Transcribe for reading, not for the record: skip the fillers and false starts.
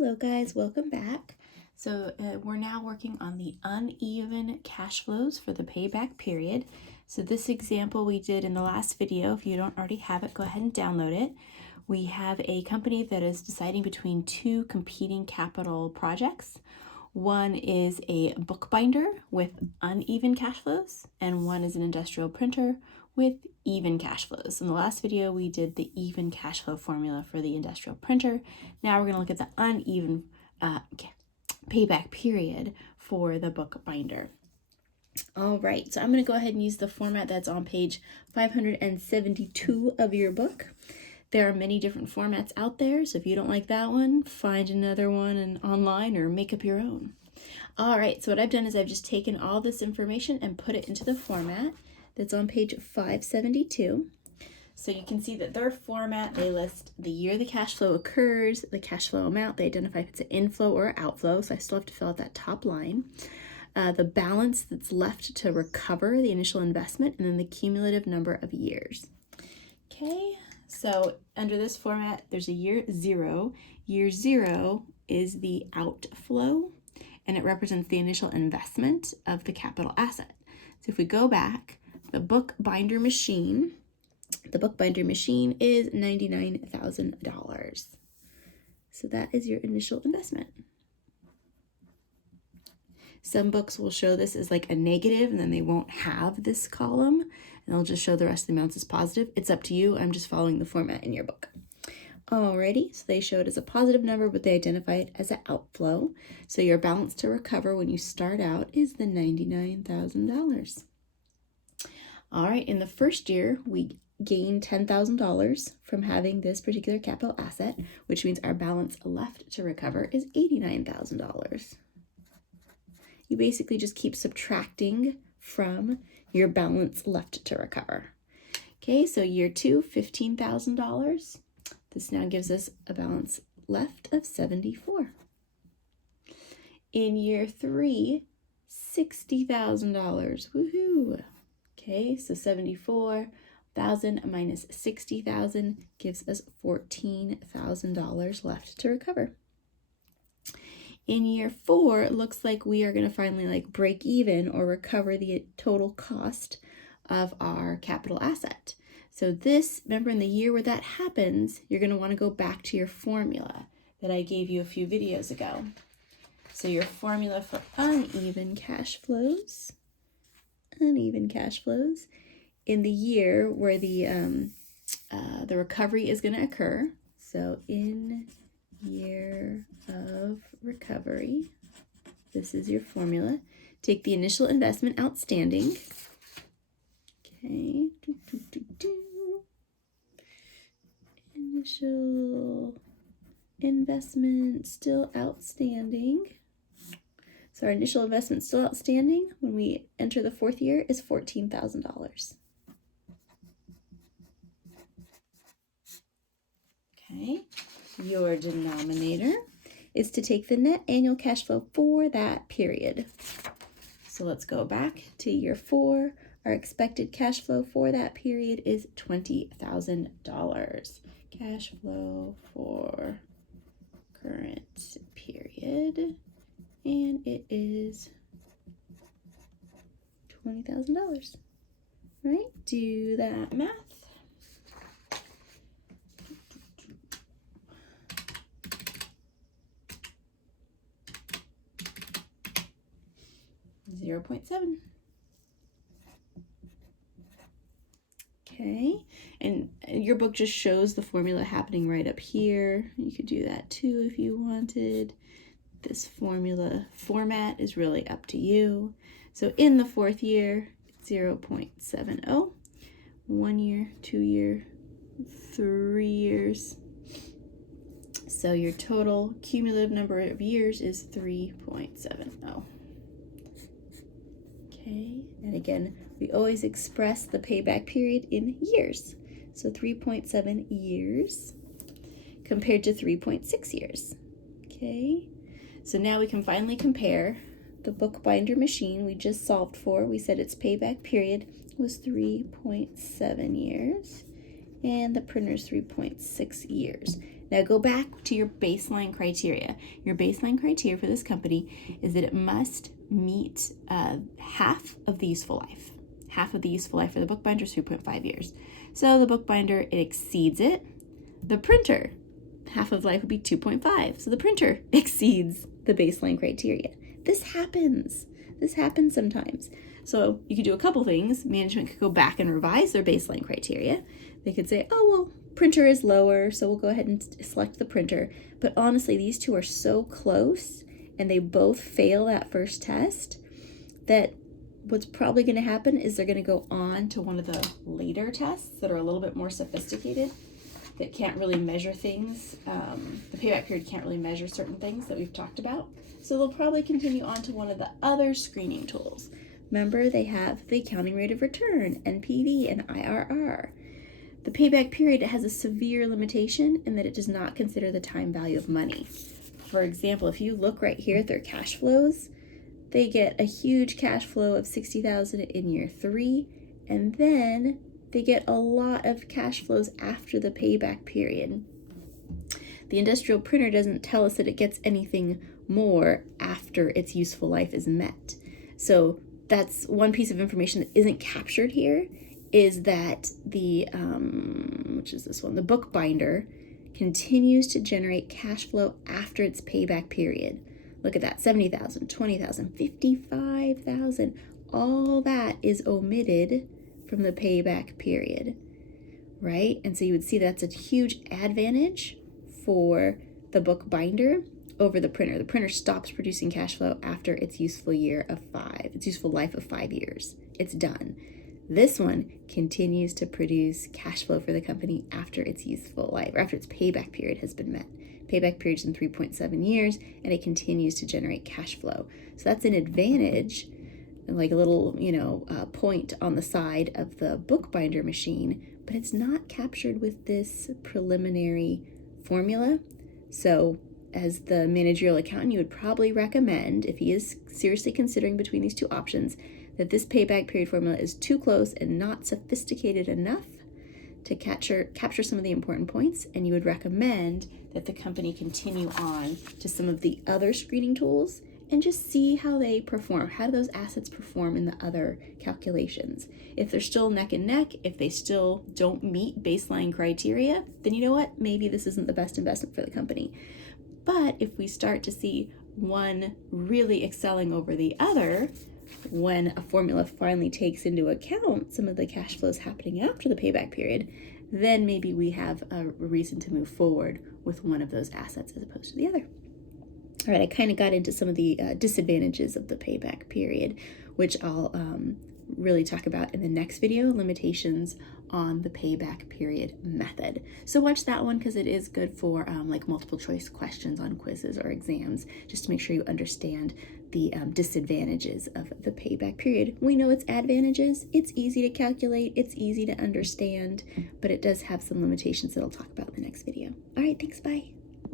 Hello guys, welcome back. So we're now working on the uneven cash flows for the payback period. So this example we did in the last video, if you don't already have it, go ahead and download it. We have a company that is deciding between two competing capital projects. One is a bookbinder with uneven cash flows, and one is an industrial printer with even cash flows. In the last video, we did the even cash flow formula for the industrial printer. Now we're going to look at the uneven payback period for the bookbinder. All right, so I'm going to go ahead and use the format that's on page 572 of your book. There are many different formats out there, so if you don't like that one, find another one online or make up your own. All right, so what I've done is I've just taken all this information and put it into the format that's on page 572. So you can see that their format, they list the year the cash flow occurs, the cash flow amount, they identify if it's an inflow or outflow, so I still have to fill out that top line. The balance that's left to recover the initial investment, and then the cumulative number of years. Okay. So under this format, there's a year zero. Year zero is the outflow, and it represents the initial investment of the capital asset. So if we go back, the bookbinder machine is $99,000. So that is your initial investment. Some books will show this as like a negative, and then they won't have this column, and they'll just show the rest of the amounts as positive. It's up to you. I'm just following the format in your book. Alrighty, so they show it as a positive number, but they identify it as an outflow. So your balance to recover when you start out is the $99,000. All right, in the first year, we gain $10,000 from having this particular capital asset, which means our balance left to recover is $89,000. You basically just keep subtracting from your balance left to recover. Okay, so year two, $15,000. This now gives us a balance left of $74,000. In year three, $60,000. Woohoo! Okay, so $74,000 minus $60,000 gives us $14,000 left to recover. In year four, it looks like we are going to finally break even or recover the total cost of our capital asset. So this, remember in the year where that happens, you're going to want to go back to your formula that I gave you a few videos ago. So your formula for uneven cash flows in the year where the recovery is going to occur. So in year of recovery, this is your formula. Take the initial investment outstanding. Okay. Initial investment still outstanding. So our initial investment still outstanding when we enter the fourth year is $14,000. Okay. Your denominator is to take the net annual cash flow for that period. So let's go back to year four. Our expected cash flow for that period is $20,000. Cash flow for current period, and it is $20,000. All right, do that math. $0.7. Okay, and your book just shows the formula happening right up here. You could do that too if you wanted. This formula format is really up to you. So in the fourth year, 0.70. 1 year, 2 year, 3 years. So your total cumulative number of years is 3.70. Okay, and again, we always express the payback period in years. So 3.7 years compared to 3.6 years. Okay, so now we can finally compare the bookbinder machine we just solved for. We said its payback period was 3.7 years, and the printer's 3.6 years. Now go back to your baseline criteria. Your baseline criteria for this company is that it must meet half of the useful life. Half of the useful life for the bookbinder is 3.5 years. So the bookbinder, it exceeds it. The printer, half of life would be 2.5. So the printer exceeds the baseline criteria. This happens. This happens sometimes. So you could do a couple things. Management could go back and revise their baseline criteria. They could say, oh, well, printer is lower, so we'll go ahead and select the printer. But honestly, these two are so close and they both fail that first test that what's probably going to happen is they're going to go on to one of the later tests that are a little bit more sophisticated, that can't really measure things. The payback period can't really measure certain things that we've talked about. So they'll probably continue on to one of the other screening tools. Remember, they have the accounting rate of return, NPV, and IRR. The payback period has a severe limitation in that it does not consider the time value of money. For example, if you look right here at their cash flows, they get a huge cash flow of $60,000 in year 3, and then they get a lot of cash flows after the payback period. The industrial printer doesn't tell us that it gets anything more after its useful life is met. So that's one piece of information that isn't captured here, is that the, which is this one, the bookbinder continues to generate cash flow after its payback period. Look at that, $70,000, $20,000, $55,000. All that is omitted from the payback period, right? And so you would see that's a huge advantage for the bookbinder over the printer. The printer stops producing cash flow after its useful life of 5 years. It's done. This one continues to produce cash flow for the company after its useful life, or after its payback period has been met. Payback period is in 3.7 years, and it continues to generate cash flow. So that's an advantage, like a little, point on the side of the bookbinder machine, but it's not captured with this preliminary formula. So as the managerial accountant, you would probably recommend, if he is seriously considering between these two options, that this payback period formula is too close and not sophisticated enough to capture some of the important points, and you would recommend that the company continue on to some of the other screening tools and just see how they perform. How do those assets perform in the other calculations? If they're still neck and neck, if they still don't meet baseline criteria, then you know what? Maybe this isn't the best investment for the company. But if we start to see one really excelling over the other, when a formula finally takes into account some of the cash flows happening after the payback period, then maybe we have a reason to move forward with one of those assets as opposed to the other. All right, I kind of got into some of the disadvantages of the payback period, which I'll really talk about in the next video, limitations on the payback period method. So watch that one because it is good for like multiple choice questions on quizzes or exams, just to make sure you understand the disadvantages of the payback period. We know its advantages. It's easy to calculate. It's easy to understand, but it does have some limitations that I'll talk about in the next video. All right, thanks, bye.